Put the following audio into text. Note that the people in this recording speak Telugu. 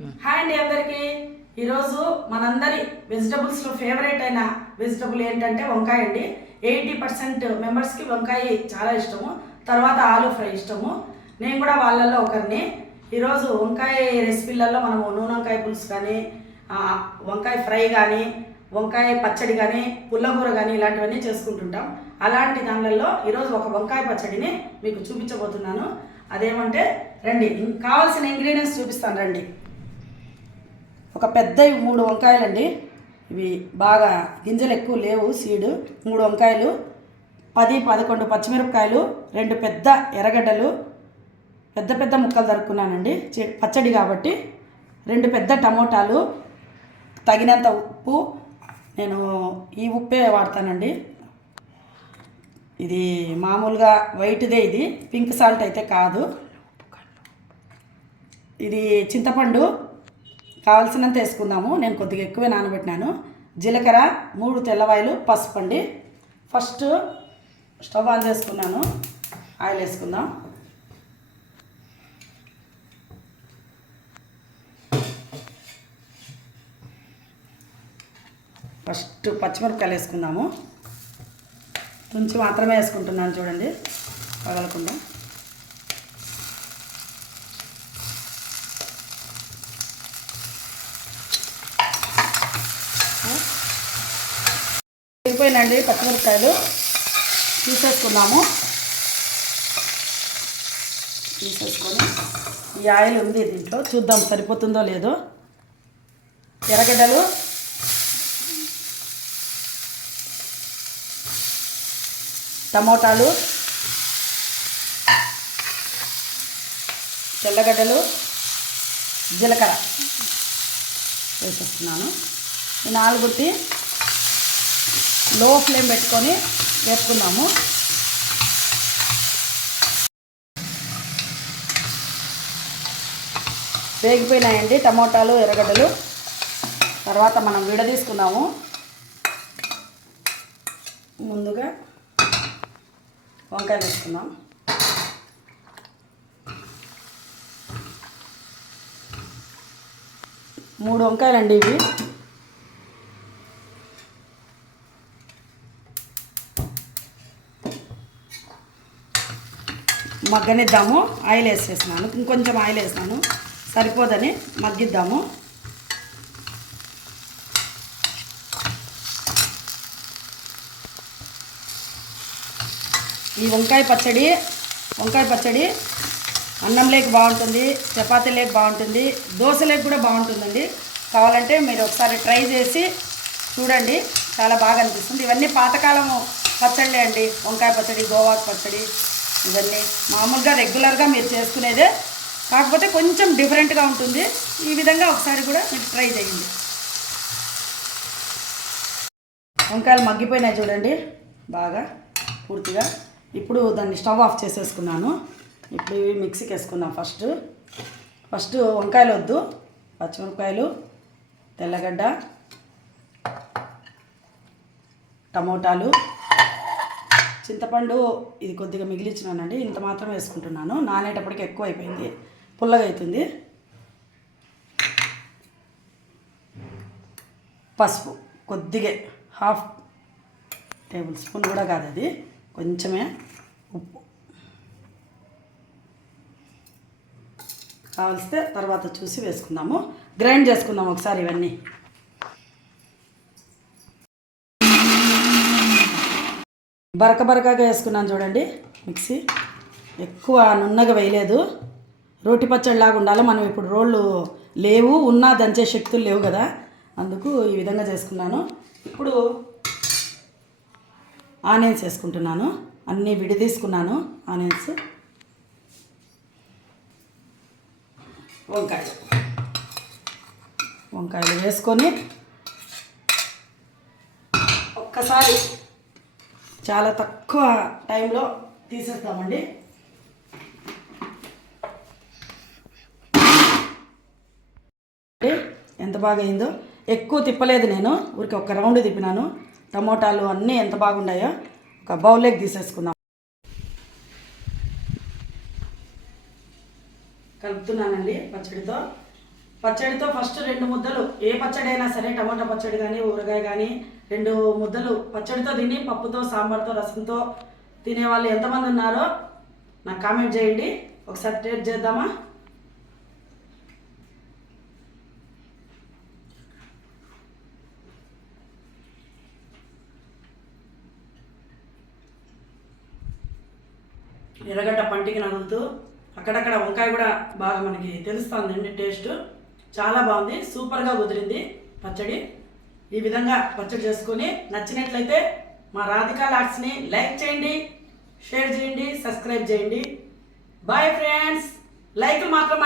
హాయ్ అండి అందరికీ. ఈరోజు మనందరి వెజిటబుల్స్లో ఫేవరెట్ అయిన వెజిటబుల్ ఏంటంటే వంకాయ అండి. 80% మెంబర్స్కి వంకాయ చాలా ఇష్టము, తర్వాత ఆలు ఫ్రై ఇష్టము. నేను కూడా వాళ్ళల్లో ఒకరిని. ఈరోజు వంకాయ రెసిపీలలో మనము నూనె వంకాయ పులుసు కానీ, వంకాయ ఫ్రై కానీ, వంకాయ పచ్చడి కానీ, పుల్లకూర కానీ ఇలాంటివన్నీ చేసుకుంటుంటాం. అలాంటి దానిలలో ఈరోజు ఒక వంకాయ పచ్చడిని మీకు చూపించబోతున్నాను. అదేమంటే రండి, కావాల్సిన ఇంగ్రీడియంట్స్ చూపిస్తాను రండి. ఒక పెద్ద 3 వంకాయలండి. ఇవి బాగా గింజలు ఎక్కువ లేవు, సీడు. 3 వంకాయలు, 10-11 పచ్చిమిరపకాయలు, 2 పెద్ద ఎర్రగడ్డలు, పెద్ద ముక్కలు తరుక్కున్నానండి పచ్చడి కాబట్టి. 2 పెద్ద టమోటాలు, తగినంత ఉప్పు. నేను ఈ ఉప్పే వాడతానండి. ఇది మామూలుగా వైట్దే, ఇది పింక్ సాల్ట్ అయితే కాదు. ఇది చింతపండు కావాల్సినంత వేసుకుందాము. నేను కొద్దిగా ఎక్కువే నానబెట్టినాను. జీలకర్ర, 3 తెల్లవాయలు, పసుపు అండి. ఫస్ట్ స్టవ్ ఆన్ చేసుకున్నాను. ఆయిల్ వేసుకుందాం. ఫస్ట్ పచ్చిమిరపకాయలు వేసుకుందాము. కొంచెం మాత్రమే వేసుకుంటున్నాను చూడండి, పగలకుండా. అయిపోయినండి పచ్చిమిరపకాయలు, తీసేసుకున్నాము. తీసేసుకొని ఈ ఆయిల్ ఉంది దీంట్లో, చూద్దాం సరిపోతుందో లేదో. ఎర్రగడ్డలు, టమోటాలు, తెల్లగడ్డలు, జీలకర్ర వేసేస్తున్నాను. ఈ 4 లో ఫ్లేమ్ పెట్టుకొని వేపుకున్నాము. వేగిపోయినాయండి టమోటాలు, ఎర్రగడ్డలు. తర్వాత మనం విడదీసుకున్నాము. ముందుగా వంకాయలు వేసుకుందాం. మూడు వంకాయలండి ఇవి. మగ్గనిద్దాము. ఆయిల్ వేసేసినాను, ఇంకొంచెం ఆయిల్ వేసినాను, సరిపోదని మగ్గిద్దాము. ఈ వంకాయ పచ్చడి అన్నం లేక బాగుంటుంది, చపాతీ లేక బాగుంటుంది, దోశ లేక కూడా బాగుంటుందండి. కావాలంటే మీరు ఒకసారి ట్రై చేసి చూడండి, చాలా బాగా అనిపిస్తుంది. ఇవన్నీ పాతకాలము పచ్చళ్ళే అండి. వంకాయ పచ్చడి, గోవాకు పచ్చడి, ఇవన్నీ మామూలుగా రెగ్యులర్గా మీరు చేసుకునేదే, కాకపోతే కొంచెం డిఫరెంట్గా ఉంటుంది. ఈ విధంగా ఒకసారి కూడా మీరు ట్రై చేయండి. వంకాయలు మగ్గిపోయినాయి చూడండి బాగా పూర్తిగా. ఇప్పుడు దాన్ని స్టవ్ ఆఫ్ చేసేసుకున్నాను. ఇప్పుడు ఇవి మిక్సీకి వేసుకుందాం. ఫస్ట్ వంకాయలు వద్దు, పచ్చిమిరపకాయలు, తెల్లగడ్డ, టమోటాలు, చింతపండు ఇది కొద్దిగా మిగిలించినానండి, ఇంత మాత్రం వేసుకుంటున్నాను. నానేటప్పటికి ఎక్కువ అయిపోయింది, పుల్లగా అవుతుంది. పసుపు కొద్దిగా, 1/2 టేబుల్ స్పూన్ కూడా కాదు, అది కొంచెమే. ఉప్పు కావలిస్తే తర్వాత చూసి వేసుకుందాము. గ్రైండ్ చేసుకుందాం ఒకసారి ఇవన్నీ. బరకగా వేసుకున్నాను చూడండి మిక్సీ. ఎక్కువ నున్నగా వేయలేదు, రోటి పచ్చడిలాగా ఉండాలి. మనం ఇప్పుడు రోళ్ళు లేవు, ఉన్నా దంచే శక్తులు లేవు కదా, అందుకు ఈ విధంగా చేసుకున్నాను. ఇప్పుడు ఆనియన్స్ వేసుకుంటున్నాను. అన్నీ విడదీసుకున్నాను ఆనియన్స్. వంకాయలు వేసుకొని ఒక్కసారి చాలా తక్కువ టైంలో తీసేస్తామండి. ఎంత బాగా అయిందో. ఎక్కువ తిప్పలేదు నేను, ఊరికి ఒక రౌండ్ తిప్పినాను. టమోటాలు అన్నీ ఎంత బాగున్నాయో. ఒక బౌల్లోకి తీసేసుకుందాం. కలుపుతున్నానండి పచ్చడితో. పచ్చడితో ఫస్ట్ 2 ముద్దలు, ఏ పచ్చడి అయినా సరే, టమాటా పచ్చడి కానీ ఊరగాయ కానీ 2 ముద్దలు పచ్చడితో తిని పప్పుతో సాంబార్తో రసంతో తినేవాళ్ళు ఎంతమంది ఉన్నారో నాకు కామెంట్ చేయండి. ఒకసారి టేస్ట్ చేద్దామా? ఎర్రగడ్డ పంటికి నగులుతూ అక్కడక్కడ వంకాయ కూడా బాగా మనకి తెలుస్తుందండి. టేస్ట్ చాలా బాగుంది, సూపర్గా కుదిరింది పచ్చడి. ఈ విధంగా పచ్చడి చేసుకొని నచ్చినట్లయితే మా రాధికా లాక్స్ని లైక్ చేయండి, షేర్ చేయండి, సబ్స్క్రైబ్ చేయండి. Bye friends. లైక్ మాత్రం